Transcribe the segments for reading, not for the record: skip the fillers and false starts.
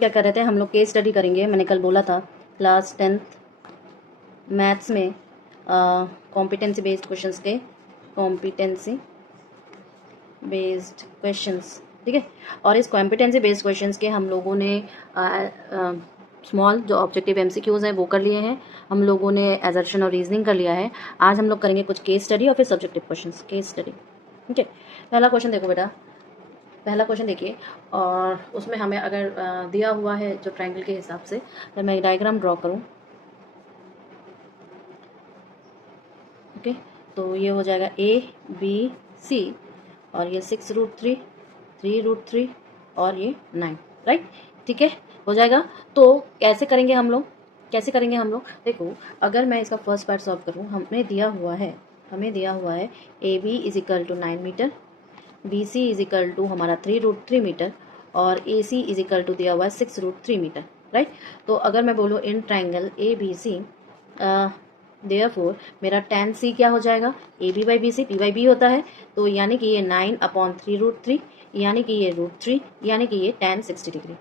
क्या कर रहे थे, हम लोग केस स्टडी करेंगे। मैंने कल बोला था क्लास 10th मैथ्स में कॉम्पिटेंसी बेस्ड क्वेश्चंस के कॉम्पिटेंसी बेस्ड क्वेश्चंस, ठीक है। और इस कॉम्पिटेंसी बेस्ड क्वेश्चंस के हम लोगों ने स्मॉल जो ऑब्जेक्टिव एमसीक्यूज हैं वो कर लिए हैं, हम लोगों ने एजर्शन और रीजनिंग कर लिया है। आज हम लोग करेंगे कुछ केस स्टडी और फिर सब्जेक्टिव क्वेश्चंस, केस स्टडी, ठीक है। पहला क्वेश्चन देखो बेटा, पहला क्वेश्चन देखिए, और उसमें हमें अगर दिया हुआ है जो ट्रायंगल के हिसाब से, तो मैं डायग्राम ड्रॉ करूँ, ओके। तो ये हो जाएगा ABC और ये 6√3, 3√3 और ये 9, राइट, ठीक है, हो जाएगा। तो कैसे करेंगे हम लोग, कैसे करेंगे हम लोग, देखो अगर मैं इसका फर्स्ट पार्ट सॉल्व करूँ, हमें दिया हुआ है AB = 9 मीटर, BC = हमारा 3√3 मीटर और AC = दिया हुआ है 6√3 मीटर, राइट। तो अगर मैं बोलूँ इन ट्राइंगल ABC, देयरफॉर मेरा tan C क्या हो जाएगा, AB/BC, P/B होता है, तो यानी कि ये 9/3√3, यानी कि ये √3, यानी कि ये tan 60 डिग्री।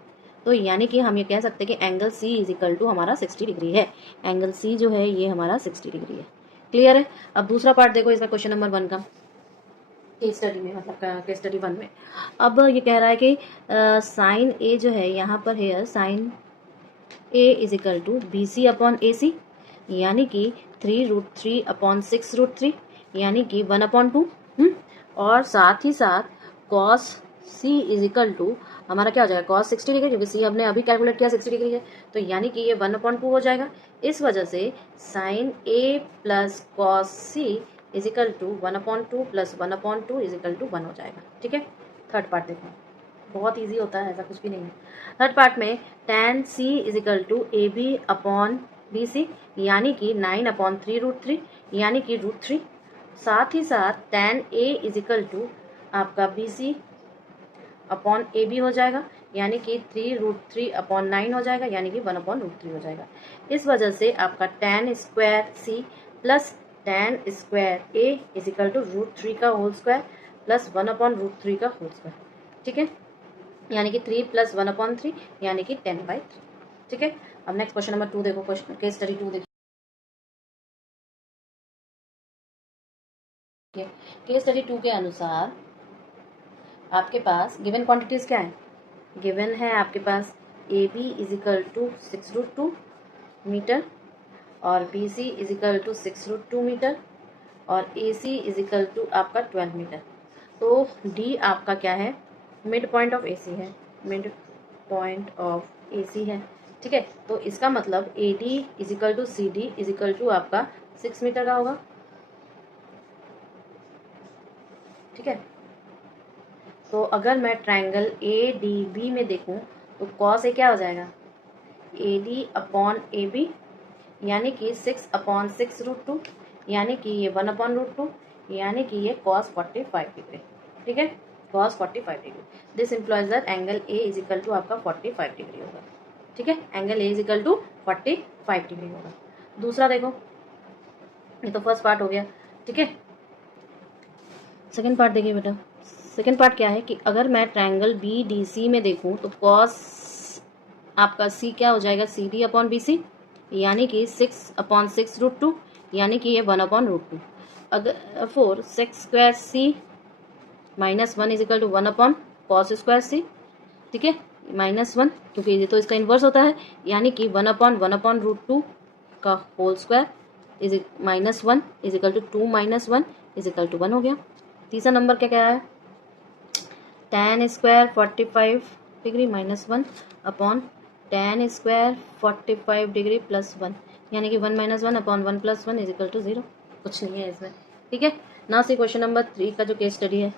तो यानी कि हम ये कह सकते हैं कि एंगल C = हमारा 60 डिग्री है, एंगल C जो है ये हमारा 60 डिग्री है। क्लियर है। अब दूसरा पार्ट देखो इसका, क्वेश्चन नंबर 1 का, केस स्टडी में, मतलब केस स्टडी 1 में। अब ये कह रहा है कि साइन A जो है यहाँ पर है, साइन A = BC/AC, यानी कि 3√3/6√3, यानी कि 1/2, और साथ ही साथ cos C = हमारा क्या हो जाएगा, cos 60 डिग्री, क्योंकि C हमने अभी कैलकुलेट किया 60 डिग्री है, तो यानी कि ये 1/2 हो जाएगा। इस वजह से sine A plus cos C = 1/2 + 1/2 = 1 हो जाएगा, ठीक है। थर्ड पार्ट देखो, बहुत इजी होता है, ऐसा कुछ भी नहीं है। थर्ड पार्ट में tan C = AB/BC, यानी कि 9/3√3, यानी कि √3, साथ ही साथ tan A = आपका BC/AB हो जाएगा, यानी कि 3√3/9 हो जाएगा, यानी कि 1/√3 हो जाएगा। इस वजह से आपका tan square C plus tan square A = √3 का होल स्क्वायर प्लस 1/√3 का होल स्क्वायर, ठीक है, यानी कि 3 + 1/3, यानी कि 10/3, ठीक है। अब नेक्स्ट क्वेश्चन नंबर 2 देखो, क्वेश्चन केस स्टडी 2 देखिए। केस स्टडी 2 के अनुसार आपके पास गिवन क्वांटिटीज क्या है, गिवन है आपके पास AB = 6√2 मीटर और BC = 6√2 मीटर और AC = आपका 12 मीटर। तो D आपका क्या है, मिड पॉइंट ऑफ AC है, मिड पॉइंट ऑफ AC है, ठीक है। तो इसका मतलब AD = CD = आपका 6 मीटर का होगा, ठीक है। तो अगर मैं ट्रायंगल ADB में देखूं तो cos A क्या हो जाएगा, AD/AB, यानी कि 6/6√2, यानी कि ये 1/√2, यानी कि ये cos 45 डिग्री, ठीक है, cos 45 degree. This employees that angle A = आपका 45 डिग्री होगा, ठीक है, एंगल A = 45 डिग्री होगा। दूसरा देखो, ये तो फर्स्ट पार्ट हो गया, ठीक है। सेकेंड पार्ट देखिए बेटा, सेकेंड पार्ट क्या है कि अगर मैं ट्रायंगल BDC में देखूं तो cos आपका C क्या हो जाएगा, CD/BC, यानी कि 6/6√2, यानी कि ये 1/√2। अगर 4 sec² C -1 = 1/cos² C, ठीक है, -1, क्योंकि ये तो इसका इन्वर्स होता है, यानी कि 1/1/√2 का होल स्क्वायर -1 = 2 - 1 = 1 हो गया। तीसरा नंबर क्या क्या है, tan² 45 degree -1 upon tan² 45 degree +1, यानी कि 1 - 1/1 + 1 = 0, कुछ नहीं है इसमें, ठीक है ना। सी क्वेश्चन नंबर 3 का जो केस स्टडी है,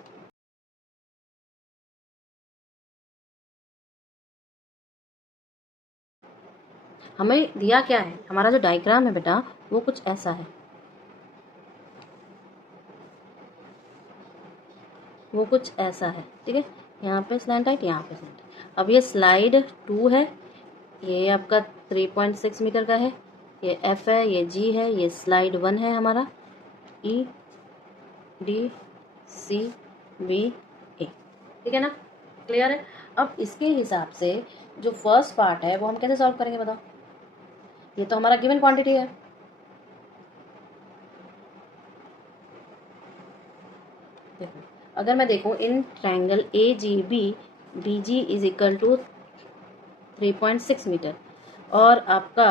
हमें दिया क्या है, हमारा जो डायग्राम है बेटा वो कुछ ऐसा है, वो कुछ ऐसा है, ठीक है। यहाँ पे स्लैंट राइट, यहाँ पे स्लैंट। अब ये स्लाइड 2 है, ये आपका 3.6 मीटर का है, ये F है, ये G है, ये स्लाइड 1 है हमारा, EDCBA, ठीक है ना, क्लियर है। अब इसके हिसाब से जो फर्स्ट पार्ट है वो हम कैसे सॉल्व करेंगे बताओ? ये तो हमारा गिवन क्वांटिटी है। देखो अगर मैं देखूं in triangle A G B G is equal to 3.6 metre और आपका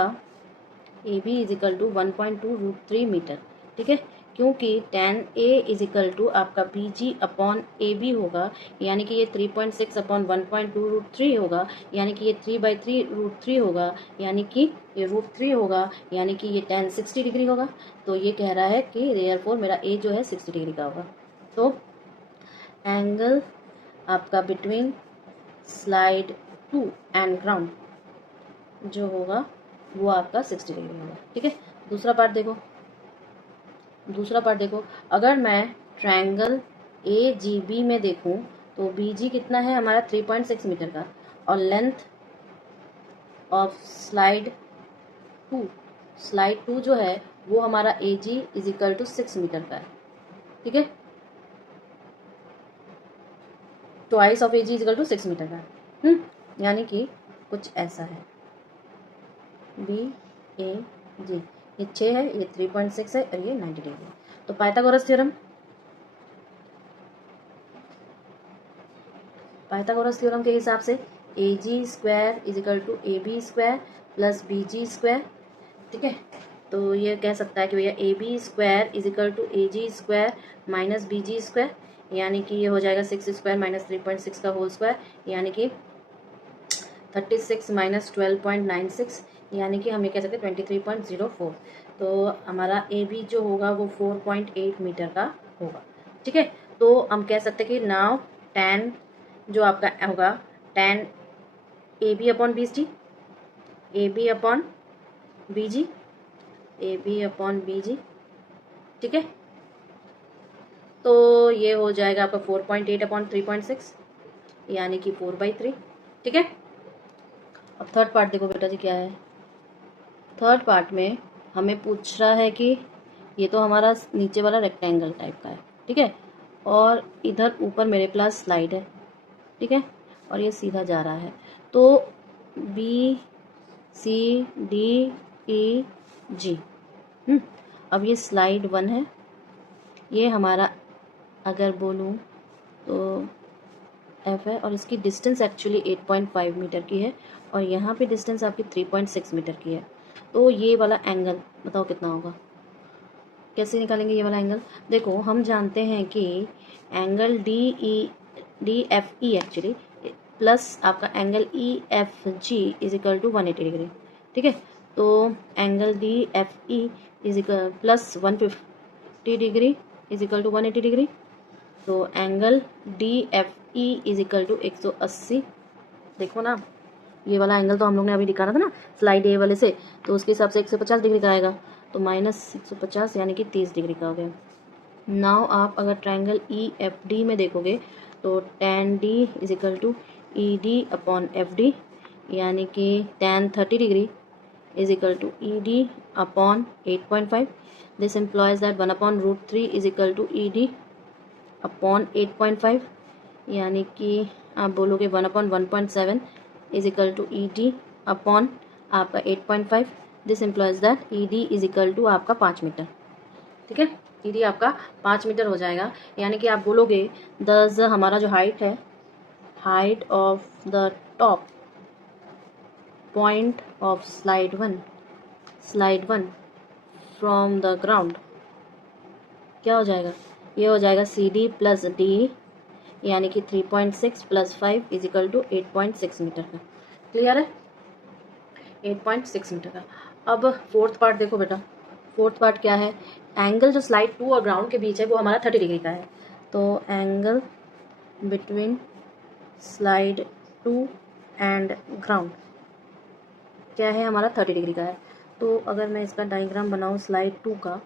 A B is equal to 1.2√3 metre, ठीक है। क्योंकि tan A is equal to आपका B G upon A B होगा, यानी कि ये 3.6 अपॉन 1.2√3 होगा, यानी कि ये 3/3√3 होगा, यानी कि ये √3 होगा, यानी कि ये tan 60 डिग्री होगा। तो ये कह रहा है कि देयरफॉर मेरा ए जो है 60 डिग्री का होगा। तो एंगल आपका बिटवीन स्लाइड 2 एंड ग्राउंड जो होगा वो आपका 60 डिग्री होगा, ठीक है। दूसरा पार्ट देखो, अगर मैं ट्रायंगल ए जी बी में देखूं तो बी जी कितना है हमारा 3.6 मीटर का, और लेंथ ऑफ स्लाइड 2 जो है वो हमारा A G is equal to 6 metre का है, ठीक है। Twice of A G is equal to 6 metre का, यानी कि कुछ ऐसा है बी ए जी, ये 6 है, ये 3.6 है और ये 90 डिग्री। तो पाइथागोरस थ्योरम के हिसाब से A G square is equal to A B square plus B G square, ठीक है। तो ये कह सकता है कि भैया A B square is equal to A G square minus B G square, यानी कि ये हो जाएगा 6 स्क्वायर माइनस 3.6 का होल स्क्वायर, यानी कि 36 माइनस 12.96, यानी कि हम ये कह सकते हैं 23.04। तो हमारा ए बी जो होगा वो 4.8 मीटर का होगा, ठीक है। तो हम कह सकते हैं कि नाउ tan जो आपका होगा tan A B upon B G, A B upon B G, A B upon B G, ठीक है। तो ये हो जाएगा आपका 4.8 अपॉन 3.6, यानी कि 4/3, ठीक है। अब थर्ड पार्ट देखो बेटा जी क्या है। थर्ड पार्ट में हमें पूछ रहा है कि ये तो हमारा नीचे वाला रेक्टेंगल टाइप का है, ठीक है, और इधर ऊपर मेरे पास स्लाइड है, ठीक है, और ये सीधा जा रहा है। तो बी सी डी ई जी, अब ये स्लाइड 1 है, ये हमारा अगर बोलूँ तो एफ है, और इसकी डिस्टेंस एक्चुअली 8.5 मीटर की है, और यहाँ पे डिस्टेंस आपकी 3.6 मीटर की है। तो ये वाला एंगल बताओ कितना होगा, कैसे निकालेंगे ये वाला एंगल? देखो हम जानते हैं कि angle D F E actually plus आपका angle E F G is equal to 180 degree, ठीक है। तो angle D F E is equal plus 150 degree is equal to 180 degree. तो angle D F E is equal to 180। देखो ना ये वाला angle तो हम लोग ने अभी निकाला था ना स्लाइड ए वाले से, तो उसके हिसाब से 150 डिग्री का आएगा, तो माइनस 150 यानी कि 30 डिग्री का हो गया। नाउ आप अगर ट्रायंगल ई एफ डी में देखोगे तो tan D is equal to E D upon F D, यानी कि tan 30 degree is equal to E D upon 8.5। This implies that 1/√3 is equal to E D upon 8.5, यानी कि आप बोलोगे 1/1.7 is equal to E D upon आपका 8.5। This implies that E D is equal to आपका 5 metre, ठीक है। E D आपका 5 metre हो जाएगा, यानी कि आप बोलोगे दस हमारा जो हाइट है, height of the top point of slide one from the ground क्या हो जाएगा? ये हो जाएगा सी डी प्लस डी, यानी कि 3.6 plus 5 is equal to 8.6 metre का। क्लियर है? 8.6 मीटर का। अब फोर्थ पार्ट देखो बेटा, फोर्थ पार्ट क्या है? एंगल जो स्लाइड 2 और ग्राउंड के बीच है वो हमारा 30 डिग्री का है। तो angle between slide 2 and ground क्या है हमारा? 30 डिग्री का है। तो अगर मैं इसका डायग्राम बनाऊँ स्लाइड 2 का,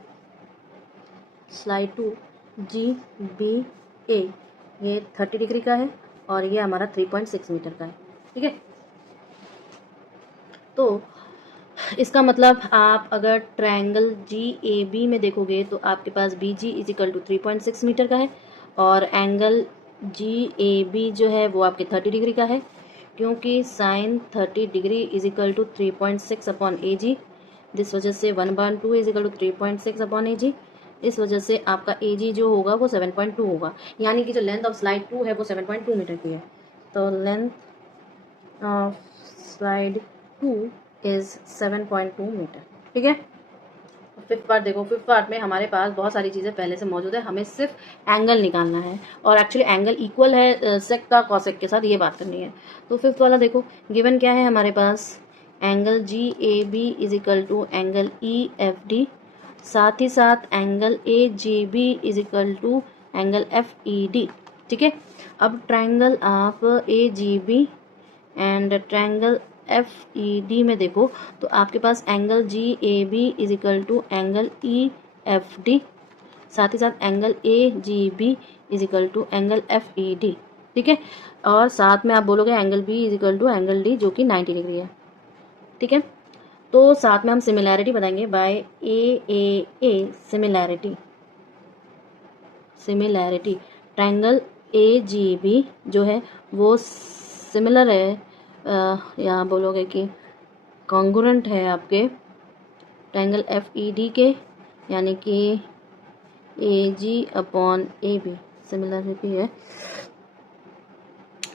स्लाइड 2 जी बी ए, ये 30 डिग्री का है और ये हमारा 3.6 मीटर का है, ठीक है। तो इसका मतलब आप अगर ट्रायंगल जी ए बी में देखोगे तो आपके पास B G is equal to 3.6 metre का है और एंगल जी ए बी जो है वो आपके 30 डिग्री का है। क्योंकि sine 30 degree is equal to 3.6 upon A G, इस वजह से 1/2 is equal to 3.6 upon A G, इस वजह से आपका ए जी जो होगा वो 7.2 होगा, यानी कि जो लेंथ ऑफ स्लाइड 2 है वो 7.2 मीटर की है। तो length of slide 2 is 7.2 metre. ठीक है। फिफ्थ पार्ट देखो, फिफ्थ पार्ट में हमारे पास बहुत सारी चीज़ें पहले से मौजूद है, हमें सिर्फ एंगल निकालना है और एक्चुअली एंगल इक्वल है सेक का कॉसेक के साथ, ये बात करनी है। तो फिफ्थ वाला देखो, गिवन क्या है हमारे पास, angle G A B is equal to angle E F D, साथ ही साथ angle A G B is equal to angle F E D. ठीक है। अब ट्राइंगल आप A G B and triangle F E D में देखो तो आपके पास angle G A B is equal to angle E F D, साथ ही साथ angle A G B is equal to angle F E D. ठीक है। और साथ में आप बोलोगे angle B is equal to angle D जो कि 90 डिग्री है। ठीक है। तो साथ में हम सिमिलैरिटी बताएंगे by A similarity, similarity triangle A G B जो है वो सिमिलर है, या बोलोगे कि कॉन्ग्रुएंट है आपके ट्राइंगल एफ ई डी के, यानी कि ए जी अपॉन ए बी, सिमिलरिटी है,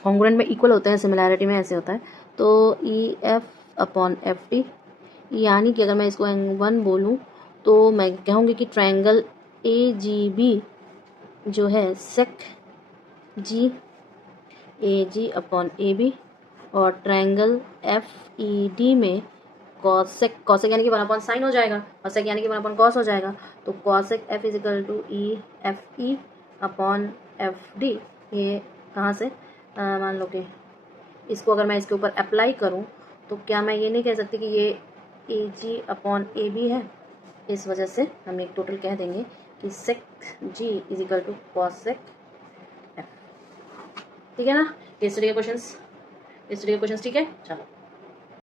कॉन्ग्रुएंट में इक्वल होते हैं, सिमिलैरिटी में ऐसे होता है। तो E F upon F D, यानी कि अगर मैं इसको वन बोलूँ तो मैं कहूँगी कि ट्राइंगल ए जी बी जो है सेक जी ए जी अपॉन ए बी, और ट्राइंगल एफ ई डी में कॉसेक, कॉसेक यानी कि 1/sin हो जाएगा और सेक यानी कि 1/cos हो जाएगा। तो cosec F is equal to E F E upon F D. ये कहाँ से मान लो कि इसको अगर मैं इसके ऊपर अप्लाई करूँ तो क्या मैं ये नहीं कह सकती कि ये ए जी अपॉन ए बी है, इस वजह से हम एक टोटल कह देंगे कि sec G is equal to cosec F. ठीक है ना। इस तरह के क्वेश्चंस, ठीक है। चलो।